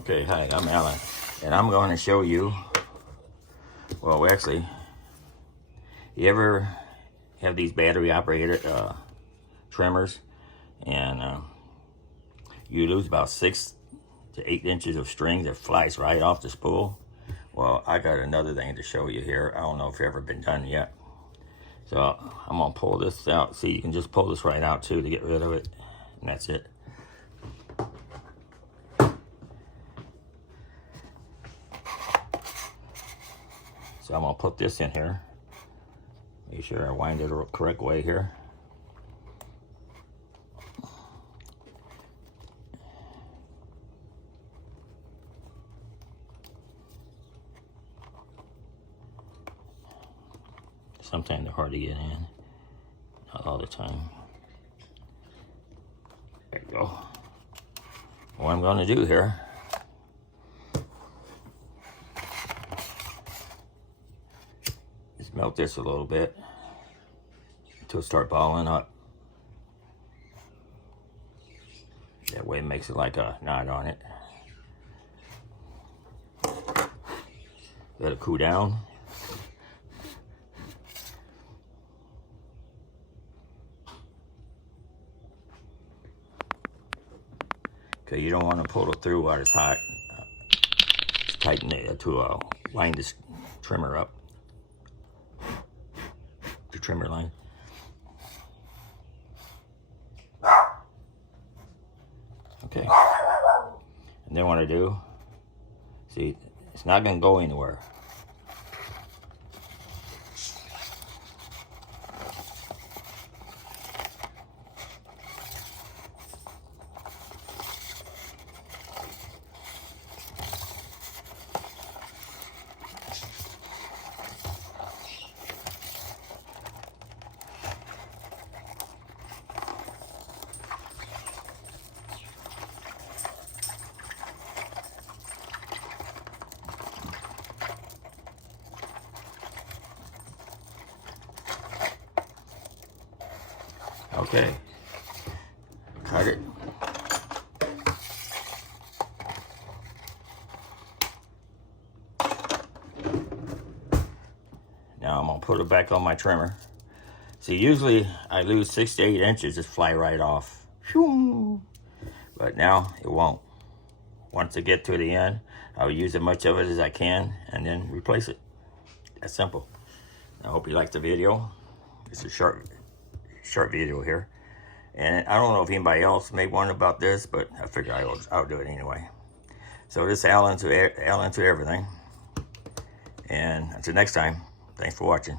Okay, hi, I'm Alan, and I'm going to show you, well, actually, you ever have these battery operated trimmers, and you lose about 6 to 8 inches of string that flies right off the spool? Well, I got another thing to show you here. I don't know if it's ever been done yet. So I'm gonna pull this out. See, you can just pull this right out too to get rid of it, and that's it. So I'm gonna put this in here. Make sure I wind it the correct way here. Sometimes they're hard to get in, not all the time. There you go. What I'm gonna do here, is melt this a little bit until it starts balling up. That way it makes it like a knot on it. Let it cool down. Okay, you don't want to pull it through while it's hot. Tighten it to line this trimmer up. The trimmer line. Okay. And then what I do, see, it's not going to go anywhere. Okay, cut it. Now I'm gonna put it back on my trimmer. See, usually I lose 6 to 8 inches, just fly right off. But now it won't. Once I get to the end, I'll use as much of it as I can and then replace it. That's simple. I hope you liked the video. It's a short video here. And I don't know if anybody else made one about this, but I figure I'll do it anyway. So this is Alan to everything. And until next time, thanks for watching.